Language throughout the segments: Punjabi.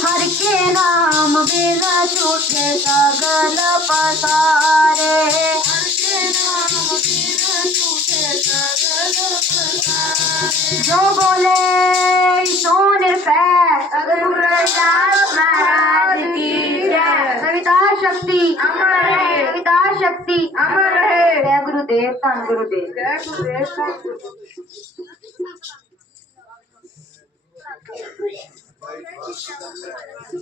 ਪਸਾਰੇ ਹਰ ਕੇ ਨਾਮ ਬਿਨ ਝੂਠੇ ਸਗਲ ਪਸਾਰੇ। ਹਰ ਕੇ ਨਾਮ ਬਿਨ ਸੁਖੇ ਸਗਲ ਪਸਾਰੇ। ਜੋ ਬੋਲੇ ਸੋ ਨਿਰਭੈ ਸਤਿਗੁਰੂ ਰਵਿਦਾਸ ਮਹਾਰਾਜ ਕੀ ਜੈ। ਕਵਿਤਾ ਸ਼ਕਤੀ ਅਮਰ ਹੈ। ਕਵਿਤਾ ਸ਼ਕਤੀ ਅਮਰ ਹੈ। ਜੈ ਗੁਰੂਦੇਵ ਧੰਨ ਗੁਰੂਦੇਵ ਜੈ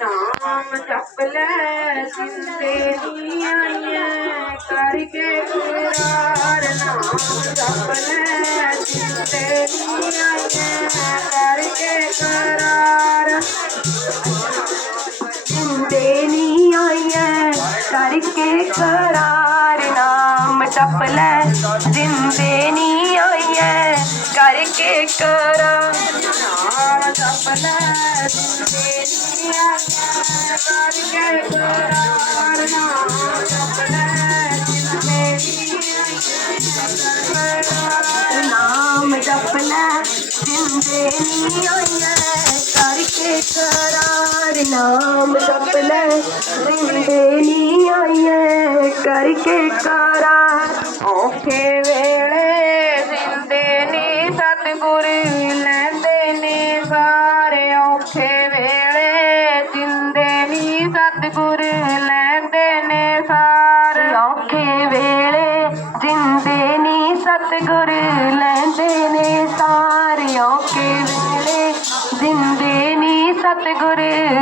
ਨਾਮ ਜਪ ਲੈ ਜਿੰਦੇ ਨੀ ਆਈਐ, ਕਰਕੇ ਕੁਰਾਰ ਨਾਮ ਜਪ ਲੈ ਜਿੰਦੇ ਨੀ ਕਰਕੇ ਕਰਾਰ। ਜਿੰਦੇ ਨੀ ਆਈਐ, ਕਰਕੇ ਕਰਾਰ। ਨਾਮ ਜਪ ਲੈ ਜਿੰਦੇ ਨੀ ਆਈਐ, ਕਰਕੇ ਕਰਾਰ। ਨਾਮ ਜਪ ਲੈ ਜਿੰਦੇ ਨੀ ਆਈਐ ਕਰਕੇ ਕਰਾਰ ਨਾਮ ਜਪ ਲੈ ਜਿੰਦੇ ਨੀ ਆਈਐ ਕਰਾਰ ਨਾਮ ਜਪ ਲੈ ਜਿੰਦੇ ਨੀ ਆਈਐ ਕਰਕੇ ਕਰਾਰ ਨਾਮ ਜਪ ਲੈ ਜਿੰਦੇ ਨੀ ਕਰਕੇ ਕਰਾਰ ਔਖੇ ਵੇਲੇ ਜ਼ਿੰਦੇ ਨੇ ਸਤਿਗੁਰ ਲੈ ਸਤਿਗੁਰ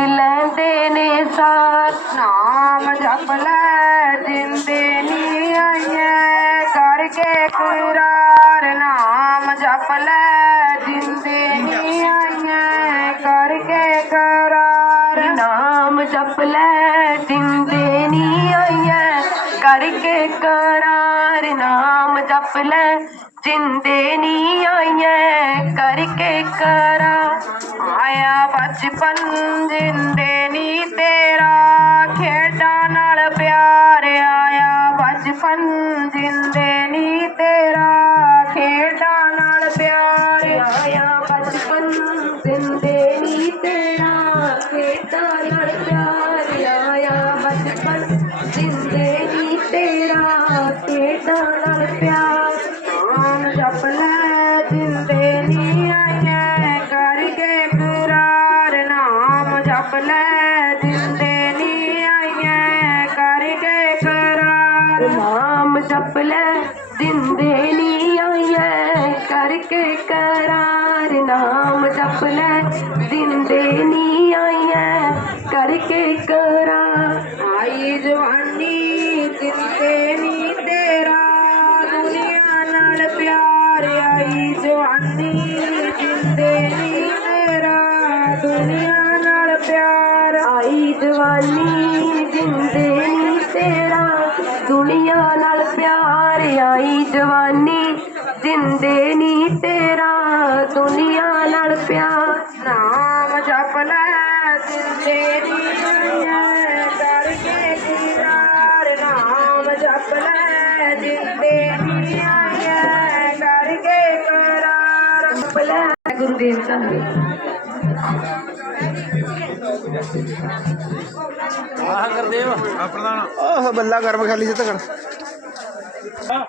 ਲੈਂਦੇ ਨੇ ਸਾਰ, ਨਾਮ ਜਪ ਲੈ ਜ਼ਿੰਦੇ ਨੀ ਆਈਐ। ਕਰਕੇ ਕੁਰਾਰ, ਨਾਮ ਜਪ ਲੈ ਜ਼ਿੰਦੇ ਨੀ ਆਈਐ। ਕਰਕੇ ਕਰਾਰ, ਨਾਮ ਜਪ ਲੈ ਜਿੰਦੇ ਨੀ ਆਈਐ। ਕਰਕੇ ਕਰਾਰ, ਨਾਮ ਜਪ ਲੈ, ਜਿੰਦੇ ਨੀ ਆਈਐ ਕਰਕੇ ਕਰਾਰ ਆਇਆ ਬਚਪਨ, ਜਿੰਦੇ ਨੀ ਤੇਰਾ। ਖੇਡਾਂ ਨਾਲ ਪਿਆਰ ਆਇਆ ਬਚਪਨ, ਜਿੰਦੇ ਨੀ ਤੇਰਾ। ਖੇਡਾਂ ਨਾਲ ਪਿਆਰ ਆਇਆ ਬਚਪਨ, ਜਿੰਦੇ ਨੀ ਤੇਰਾ। ਖੇਡਾਂ ਜਿੰਦੇ ਨੀ ਆਈਐ ਕਰਕੇ ਕਰਾਰ, ਨਾਮ ਜਪ ਲੈ ਜਿੰਦੇ ਨੀ ਆਈਐ ਕਰਕੇ ਕਰਾਰ। ਆਈ ਜਵਾਨੀ ਜਿੰਦੇ ਨੀ ਤੇਰਾ, ਦੁਨੀਆ ਨਾਲ ਪਿਆਰ, ਆਈ ਜਵਾਨੀ ਜਿੰਦੇ ਨੀ ਤੇਰਾ, ਦੁਨੀਆ ਨਾਲ ਪਿਆਰ, ਆਈ ਜਵਾਨੀ ਜਿੰਦੇ ਨੀ ਤੇਰਾ, ਦੁਨੀਆ ਨਾਲ ਪਿਆਰ। ਆਈ ਜਵਾਨੀ ਜਿੰਦੇ ਨੀ ਤੇਰਾ ਦੁਨੀਆ ਨਾਲ ਪਿਆਰ। ਨਾਮ ਜਪ ਲੈ ਜਿੰਦੇ ਨੀ ਆਈਐ ਕਰਕੇ ਕੁਰਾਰ ਨਾਮ ਜਪ ਲੈ ਜਿੰਦੇ ਕਰਕੇ ਕਰਾਰ। ਆਹ ਗੁਰਦੇਵ ਆ ਪ੍ਰਧਾਨ। ਆਹ ਬੱਲਾ ਗਰਮ ਖਾਲੀ ਜਿੱਤ ਕਰ 啊。